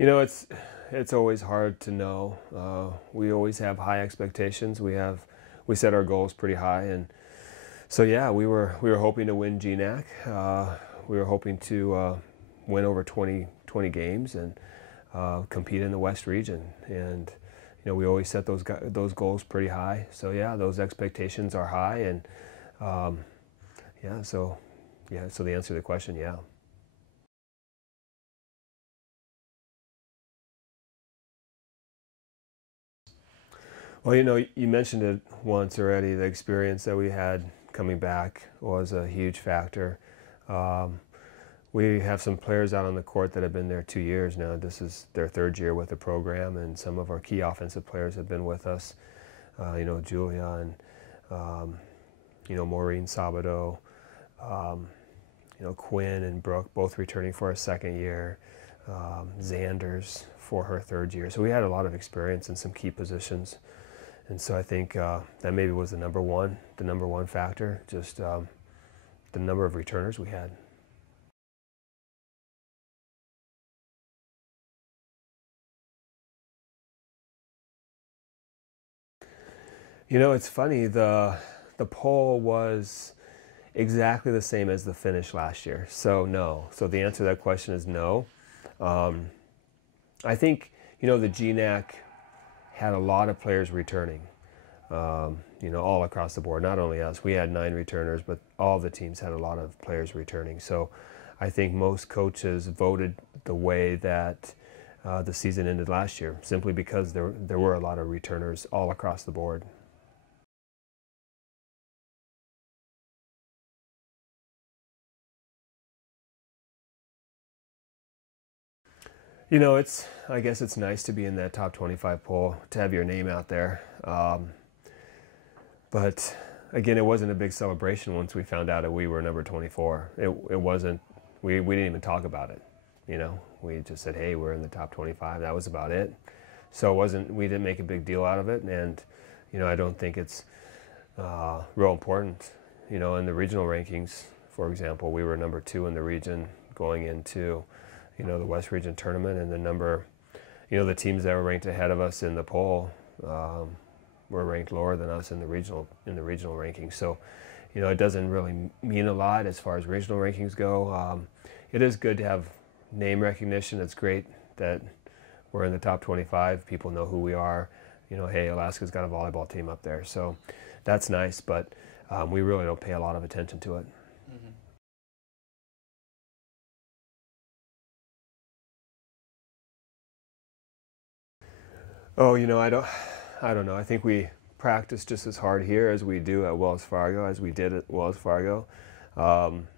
It's always hard to know. We always have high expectations. We set our goals pretty high, and so yeah, we were hoping to win GNAC. We were hoping to win over 20 games and compete in the West region. And we always set those goals pretty high. So yeah, those expectations are high, and um, yeah. So the answer to the question, yeah. Well, you mentioned it once already. The experience that we had coming back was a huge factor. Um, we have some players out on the court that have been there 2 years now. This is their third year with the program, and some of our key offensive players have been with us. Julia and Maureen Sabado, um, Quinn and Brooke both returning for a second year. Xander's for her third year. So we had a lot of experience in some key positions. And so I think that maybe was the number one factor, just the number of returners we had. It's funny, the poll was exactly the same as the finish last year. So no. So the answer to that question is no. Um, I think, the GNAC had a lot of players returning, all across the board. Not only us, we had 9 returners, but all the teams had a lot of players returning. So I think most coaches voted the way that the season ended last year, simply because there were a lot of returners all across the board. I guess it's nice to be in that top 25 poll, to have your name out there. But again, it wasn't a big celebration once we found out that we were number 24. It wasn't, we didn't even talk about it. We just said, hey, we're in the top 25. That was about it. So we didn't make a big deal out of it. And, I don't think it's real important. In the regional rankings, for example, we were number 2 in the region going into, the West Region tournament, and the teams that were ranked ahead of us in the poll were ranked lower than us in the regional rankings. So, it doesn't really mean a lot as far as regional rankings go. It is good to have name recognition. It's great that we're in the top 25. People know who we are. Hey, Alaska's got a volleyball team up there. So that's nice, but we really don't pay a lot of attention to it. Mm-hmm. Oh, I don't know. I think we practice just as hard here as we do at Wells Fargo, as we did at Wells Fargo. Um,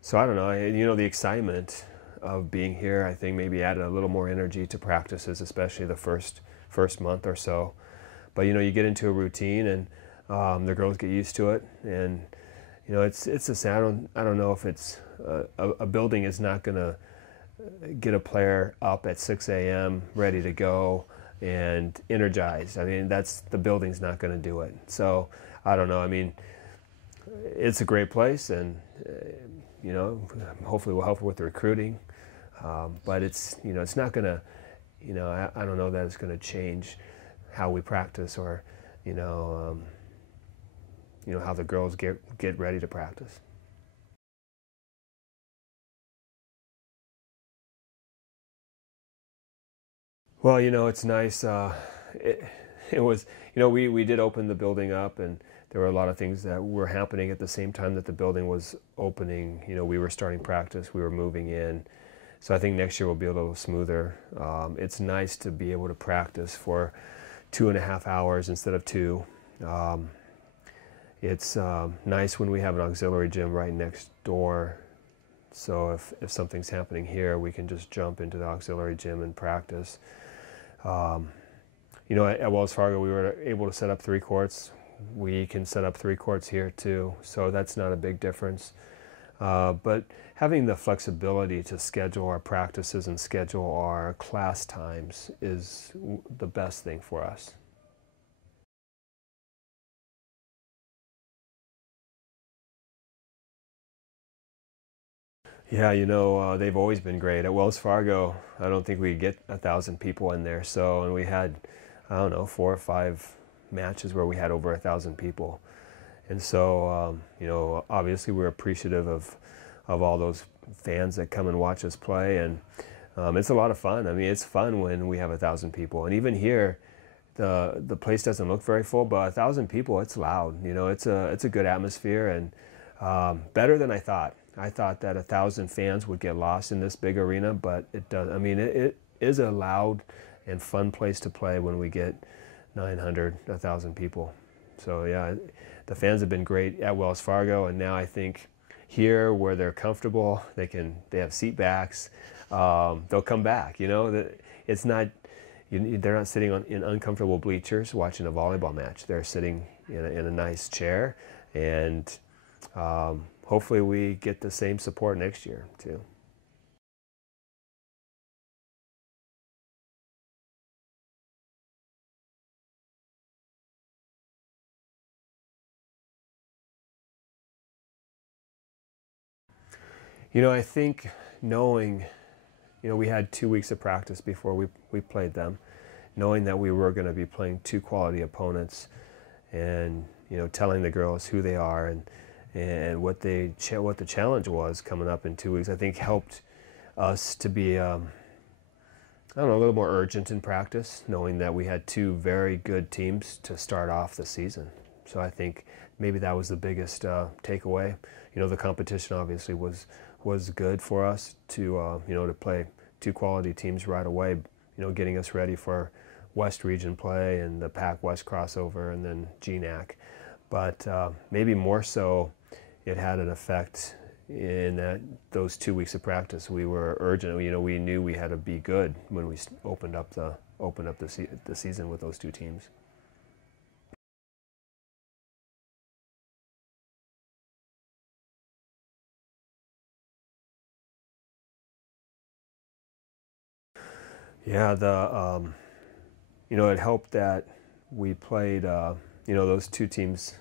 so I don't know. The excitement of being here, I think maybe added a little more energy to practices, especially the first month or so. But you get into a routine, and the girls get used to it, and it's a sad. I don't know if it's a building is not going to get a player up at 6 a.m. ready to go and energized. I mean, the building's not going to do it. So I don't know. I mean, it's a great place, and hopefully we'll help with the recruiting. But it's not going to, I don't know that it's going to change how we practice, or how the girls get ready to practice. Well, it's nice. It was, we did open the building up, and there were a lot of things that were happening at the same time that the building was opening. We were starting practice, we were moving in. So I think next year will be a little smoother. It's nice to be able to practice for 2.5 hours instead of 2. It's nice when we have an auxiliary gym right next door. So if something's happening here, we can just jump into the auxiliary gym and practice. At Wells Fargo, we were able to set up 3 courts. We can set up 3 courts here too, so that's not a big difference. But having the flexibility to schedule our practices and schedule our class times is the best thing for us. Yeah, they've always been great. At Wells Fargo, I don't think we get 1,000 people in there. So, and we had, I don't know, 4 or 5 matches where we had over 1,000 people. And so, obviously we're appreciative of all those fans that come and watch us play. And it's a lot of fun. I mean, it's fun when we have 1,000 people. And even here, the place doesn't look very full, but 1,000 people, it's loud. It's a good atmosphere, and better than I thought. I thought that 1,000 fans would get lost in this big arena, but it does. I mean, it is a loud and fun place to play when we get 900, 1,000 people. So yeah, the fans have been great at Wells Fargo, and now I think here where they're comfortable, they have seat backs. They'll come back. It's not. They're not sitting in uncomfortable bleachers watching a volleyball match. They're sitting in a nice chair, and hopefully we get the same support next year too. I think knowing, we had 2 weeks of practice before we played them, knowing that we were going to be playing 2 quality opponents, and telling the girls who they are and what the challenge was coming up in 2 weeks, I think helped us to be I don't know, a little more urgent in practice, knowing that we had 2 very good teams to start off the season. So I think maybe that was the biggest takeaway. The competition obviously was good for us to to play 2 quality teams right away. Getting us ready for West Region play and the Pac West crossover and then GNAC. But maybe more so, it had an effect in that those 2 weeks of practice we were urgent. We knew we had to be good when we opened up the season with those 2 teams. Yeah, it helped that we played, those 2 teams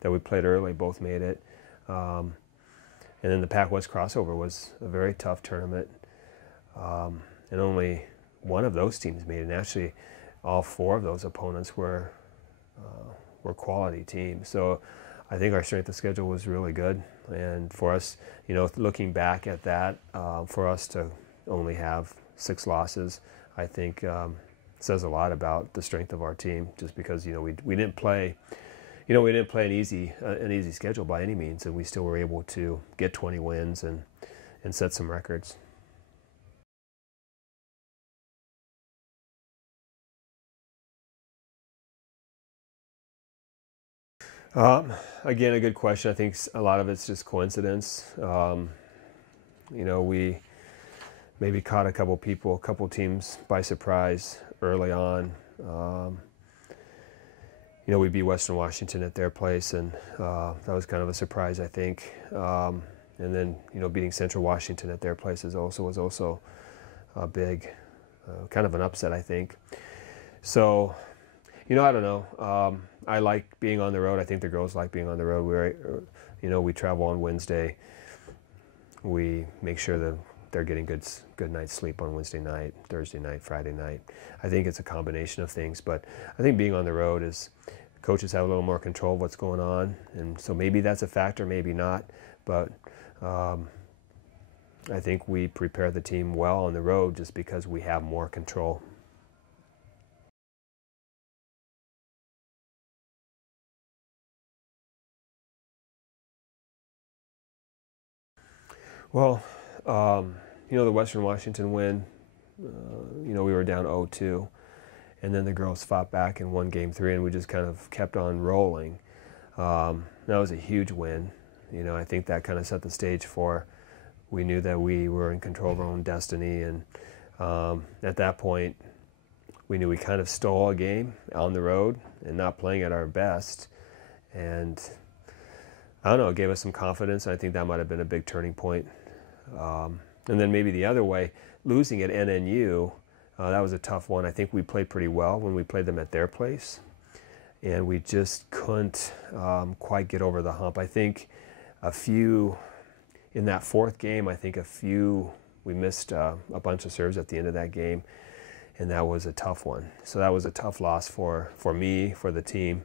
that we played early both made it. And then the Pac West crossover was a very tough tournament. And only one of those teams made it. And actually, all 4 of those opponents were quality teams. So I think our strength of schedule was really good. And for us, looking back at that, for us to only have 6 losses, I think says a lot about the strength of our team. Just because we didn't play, we didn't play an easy schedule by any means, and we still were able to get 20 wins and set some records. Again, a good question. I think a lot of it's just coincidence. We maybe caught a couple teams by surprise early on. We beat Western Washington at their place, and that was kind of a surprise, I think. And then, beating Central Washington at their place was also a big, kind of an upset, I think. So, I don't know. I like being on the road. I think the girls like being on the road. We travel on Wednesday. We make sure that they're getting good night's sleep on Wednesday night, Thursday night, Friday night. I think it's a combination of things, but I think being on the road is, coaches have a little more control of what's going on, and so maybe that's a factor, maybe not, but I think we prepare the team well on the road just because we have more control. Well, the Western Washington win, we were down 0-2, and then the girls fought back and won game 3, and we just kind of kept on rolling. That was a huge win. I think that kind of set the stage for, we knew that we were in control of our own destiny, and at that point, we knew we kind of stole a game on the road and not playing at our best, and I don't know, it gave us some confidence. I think that might have been a big turning point. And then maybe the other way, losing at NNU, that was a tough one. I think we played pretty well when we played them at their place, and we just couldn't quite get over the hump. I think a few in that fourth game, I think we missed a bunch of serves at the end of that game, and that was a tough one. So that was a tough loss for me, for the team.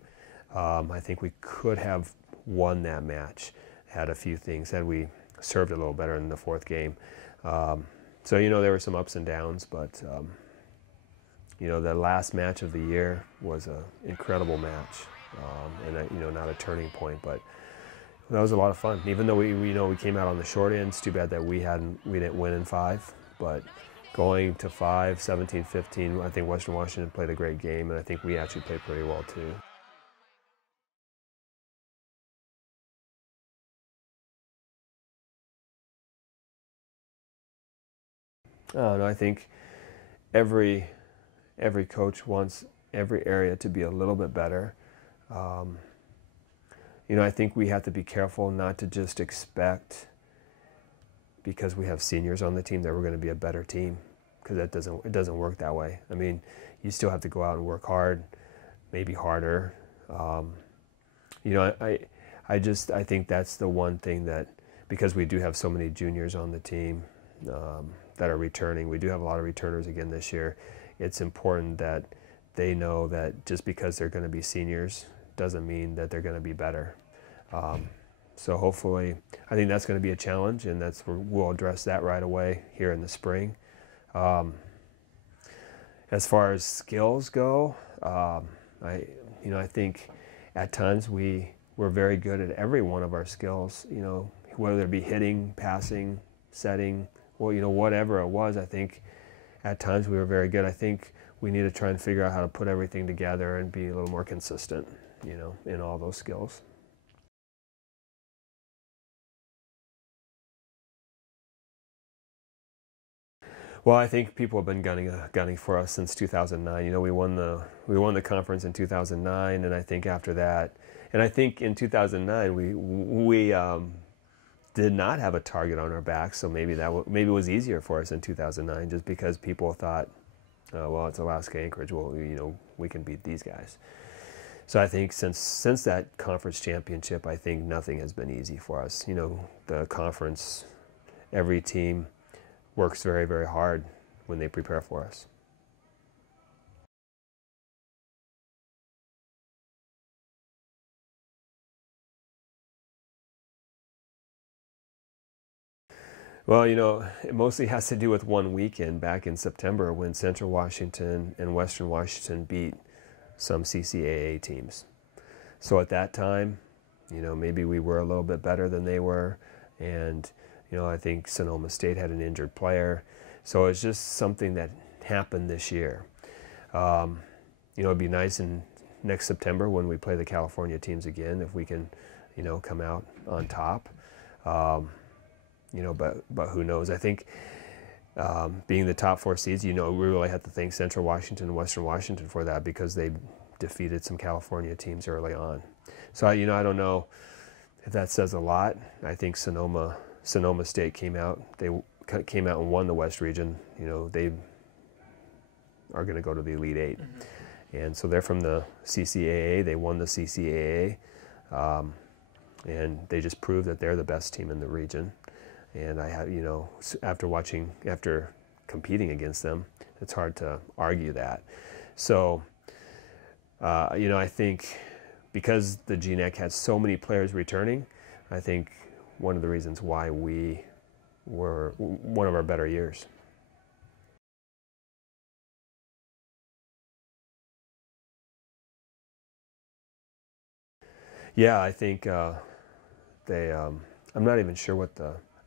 I think we could have won that match, had a few things, had we served a little better in the fourth game. So, there were some ups and downs, but, the last match of the year was an incredible match, and, not a turning point, but that was a lot of fun. Even though we came out on the short end, it's too bad that we didn't win in 5, but going to 5, 17-15, I think Western Washington played a great game, and I think we actually played pretty well too. No, I think every coach wants every area to be a little bit better. I think we have to be careful not to just expect, because we have seniors on the team, that we're going to be a better team, because it doesn't work that way. I mean, you still have to go out and work hard, maybe harder. I think that's the one thing that, because we do have so many juniors on the team that are returning, we do have a lot of returners again this year. It's important that they know that just because they're going to be seniors doesn't mean that they're going to be better. So hopefully, I think that's going to be a challenge, and we'll address that right away here in the spring. As far as skills go, I think at times we're very good at every one of our skills. Whether it be hitting, passing, setting, whatever it was. I think at times we were very good. I think we need to try and figure out how to put everything together and be a little more consistent, in all those skills. Well, I think people have been gunning for us since 2009. We won the conference in 2009, and I think after that, and I think in 2009 we did not have a target on our back, so maybe it was easier for us in 2009, just because people thought, oh, well, it's Alaska Anchorage. Well, we can beat these guys. So I think since that conference championship, I think nothing has been easy for us. The conference, every team works very, very hard when they prepare for us. Well, it mostly has to do with one weekend back in September when Central Washington and Western Washington beat some CCAA teams. So at that time, maybe we were a little bit better than they were, and I think Sonoma State had an injured player. So it's just something that happened this year. It'd be nice in next September when we play the California teams again, if we can, come out on top. But who knows? I think being the top 4 seeds, we really have to thank Central Washington and Western Washington for that, because they defeated some California teams early on. So I don't know if that says a lot. I think Sonoma State came out. They came out and won the West Region. They are going to go to the Elite 8, and so they're from the CCAA. They won the CCAA, and they just proved that they're the best team in the region. And I have, after competing against them, it's hard to argue that. So, I think because the GNAC had so many players returning, I think one of the reasons why we were one of our better years. Yeah, I think I'm not even sure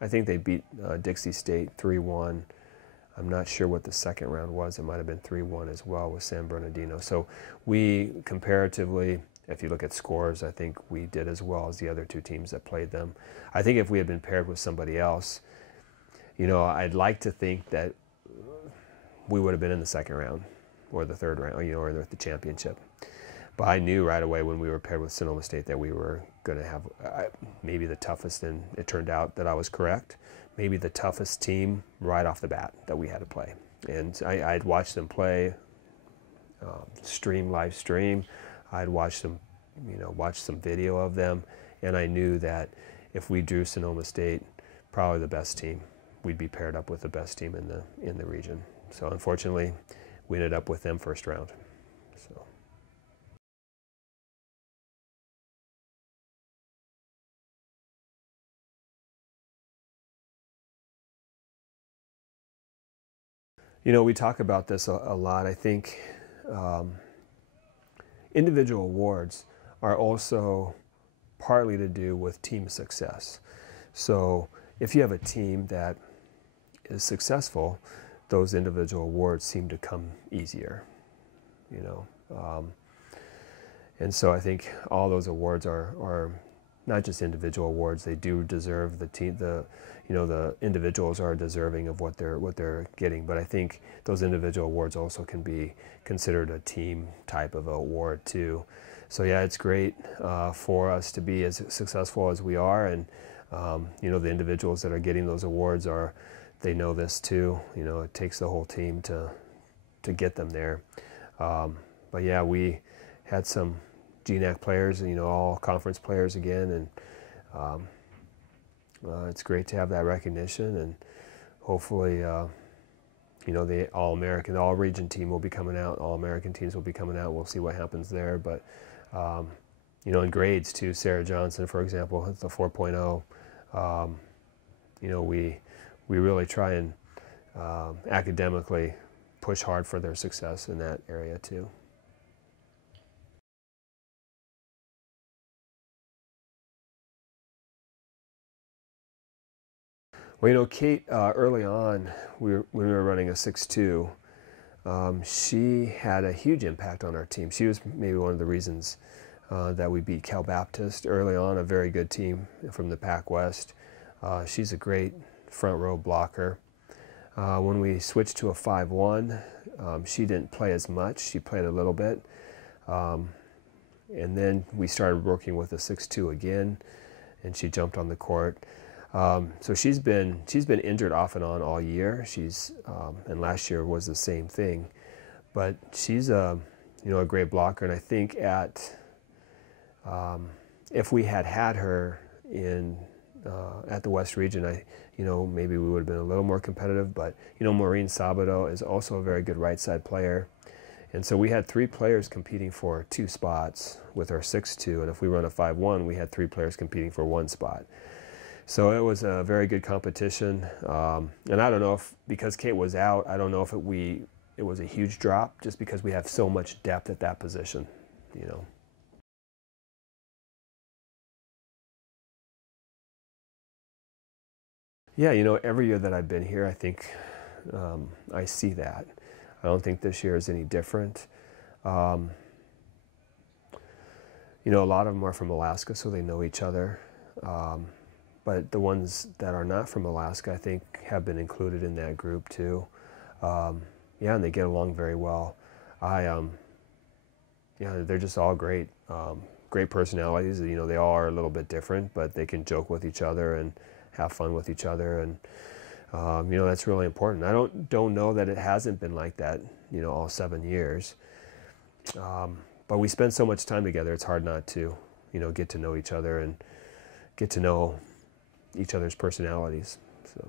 I think they beat Dixie State 3-1. I'm not sure what the second round was. It might have been 3-1 as well with San Bernardino. So we, comparatively, if you look at scores, I think we did as well as the other 2 teams that played them. I think if we had been paired with somebody else, I'd like to think that we would have been in the second round or the third round, or the championship. But I knew right away when we were paired with Sonoma State that we were going to have maybe the toughest, and it turned out that I was correct, maybe the toughest team right off the bat that we had to play. And I'd watched them play, live stream. I'd watched them, watched some video of them, and I knew that if we drew Sonoma State, probably the best team. We'd be paired up with the best team in the region. So unfortunately, we ended up with them first round. So. You know, we talk about this a lot. I think individual awards are also partly to do with team success. So if you have a team that is successful, those individual awards seem to come easier, you know. And so I think all those awards are not just individual awards. They do deserve the individuals are deserving of what they're getting. But I think those individual awards also can be considered a team type of award too. So yeah, it's great for us to be as successful as we are, and you know, the individuals that are getting those awards they know this too. You know, it takes the whole team to get them there. But yeah, we had some GNAC players, you know, all conference players again, and it's great to have that recognition, and hopefully, you know, the All-American, the All-Region team will be coming out, All-American teams will be coming out. We'll see what happens there, but you know, in grades too, Sarah Johnson, for example, hit the 4.0. You know, we really try and academically push hard for their success in that area too. Well, you know, Kate, early on, when we were running a 6.2, she had a huge impact on our team. She was maybe one of the reasons that we beat Cal Baptist early on, a very good team from the Pac West. She's a great front row blocker. When we switched to a 5.1, she didn't play as much. She played a little bit. And then we started working with a 6.2 again, and she jumped on the court. So she's been injured off and on all year. And last year was the same thing, but she's you know, a great blocker. And I think if we had her at the West Region, you know, maybe we would have been a little more competitive. But you know, Maureen Sabato is also a very good right side player, and so we had 3 players competing for 2 spots with our 6.2, and if we run a 5.1, we had 3 players competing for 1 spot. So it was a very good competition, and I don't know if, because Kate was out, I don't know if it was a huge drop, just because we have so much depth at that position, you know. Yeah, you know, every year that I've been here, I think I see that. I don't think this year is any different. You know, a lot of them are from Alaska, so they know each other. But the ones that are not from Alaska, I think, have been included in that group too. Yeah, and they get along very well. Yeah, they're just all great, great personalities. You know, they all are a little bit different, but they can joke with each other and have fun with each other, and you know, that's really important. I don't know that it hasn't been like that, you know, all 7 years. But we spend so much time together, it's hard not to, you know, get to know each other and get to know each other's personalities. So.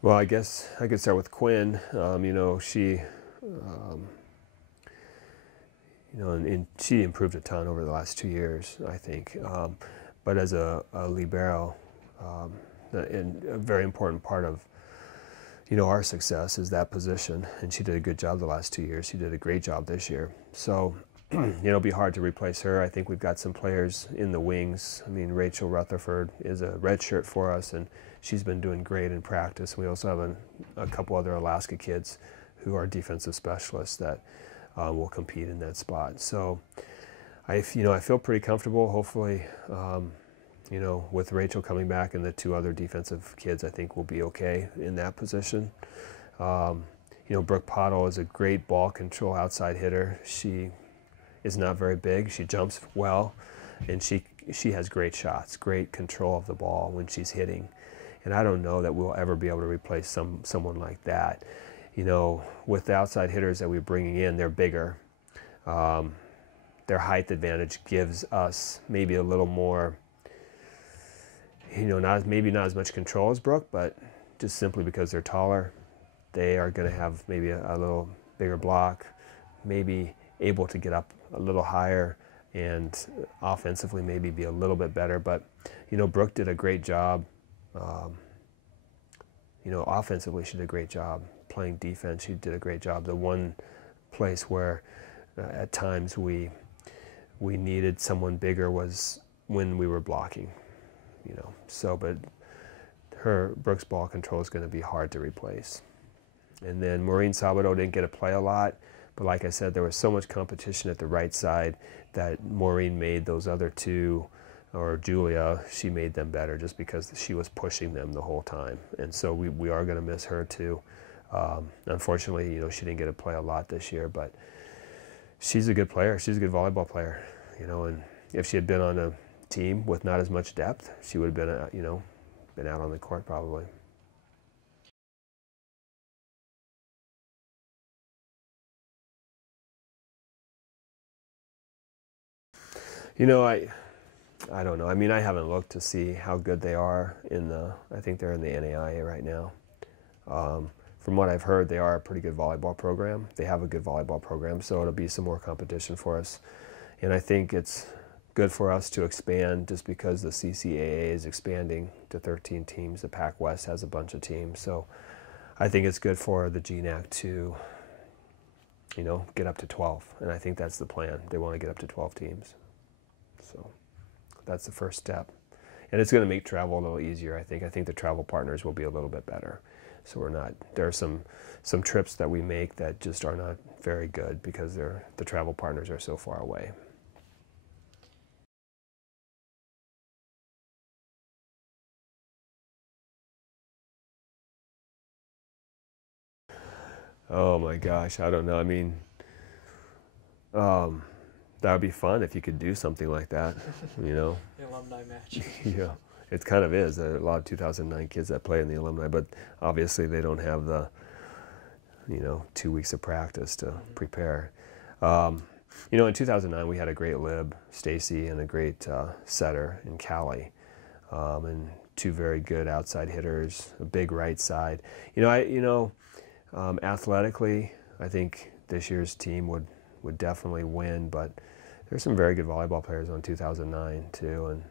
Well, I guess I could start with Quinn. You know, she, you know, and she improved a ton over the last 2 years, I think. But as a libero, and a very important part of, you know, our success is that position, and she did a good job the last 2 years. She did a great job this year. So, you know, it'll be hard to replace her. I think we've got some players in the wings. I mean, Rachel Rutherford is a red shirt for us, and she's been doing great in practice. We also have a couple other Alaska kids who are defensive specialists that will compete in that spot. So, you know, I feel pretty comfortable. Hopefully, you know, with Rachel coming back and the 2 other defensive kids, I think we'll be okay in that position. You know, Brooke Pottle is a great ball control outside hitter. She is not very big. She jumps well, and she has great shots, great control of the ball when she's hitting. And I don't know that we'll ever be able to replace someone like that. You know, with the outside hitters that we're bringing in, they're bigger. Their height advantage gives us maybe a little more, maybe not as much control as Brooke, but just simply because they're taller, they are going to have maybe a little bigger block, maybe able to get up a little higher, and offensively maybe be a little bit better. But Brooke did a great job. Offensively she did a great job. Playing defense, she did a great job. The one place where at times we needed someone bigger was when we were blocking. But Brooke's ball control is going to be hard to replace. And then Maureen Sabato didn't get to play a lot, but like I said, there was so much competition at the right side that Maureen made those other two, or Julia, she made them better just because she was pushing them the whole time. And so we are going to miss her too. Unfortunately, she didn't get to play a lot this year, but she's a good player. She's a good volleyball player, and if she had been on a team with not as much depth, she would have been, been out on the court probably. I don't know. I mean, I haven't looked to see how good they are I think they're in the NAIA right now. From what I've heard, they are a pretty good volleyball program. They have a good volleyball program, so it'll be some more competition for us. And I think it's good for us to expand just because the CCAA is expanding to 13 teams. The Pac West has a bunch of teams. So I think it's good for the GNAC to, get up to 12. And I think that's the plan. They want to get up to 12 teams. So that's the first step. And it's going to make travel a little easier, I think. I think the travel partners will be a little bit better. So there are some trips that we make that just are not very good because the travel partners are so far away. Oh my gosh, I don't know. I mean, that would be fun if you could do something like that, The alumni match. Yeah, it kind of is. There are a lot of 2009 kids that play in the alumni, but obviously they don't have the, 2 weeks of practice to prepare. In 2009 we had a great lib, Stacy, and a great setter in Callie, and two very good outside hitters, a big right side. Athletically, I think this year's team would definitely win, but there's some very good volleyball players on 2009 too, and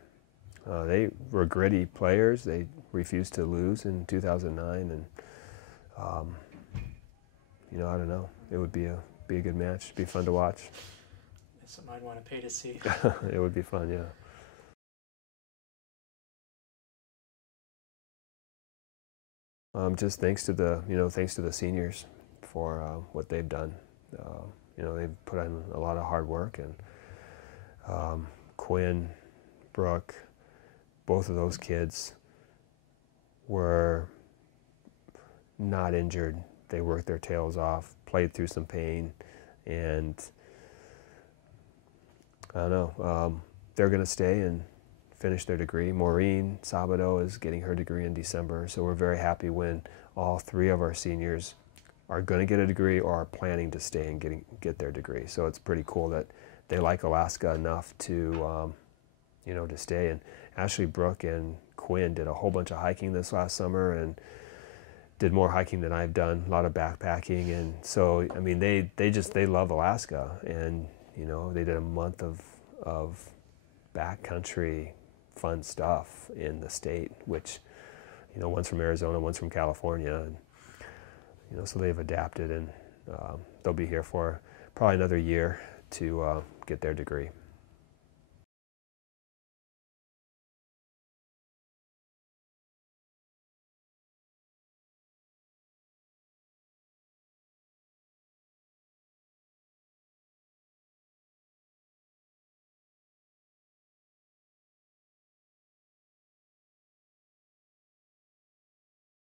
they were gritty players. They refused to lose in 2009, and I don't know. It would be a good match. It'd be fun to watch. It's something I'd want to pay to see. It would be fun, yeah. Just thanks to the seniors for what they've done. They've put in a lot of hard work, and Quinn, Brooke, both of those kids were not injured. They worked their tails off, played through some pain, and I don't know, they're going to stay and finish their degree. Maureen Sabato is getting her degree in December, so we're very happy when all three of our seniors are going to get a degree or are planning to stay and get their degree. So it's pretty cool that they like Alaska enough to to stay. And Ashley, Brooke, and Quinn did a whole bunch of hiking this last summer and did more hiking than I've done, a lot of backpacking. And so, I mean, they love Alaska, and they did a month of backcountry fun stuff in the state, which one's from Arizona, one's from California, and so they've adapted, and they'll be here for probably another year to get their degree.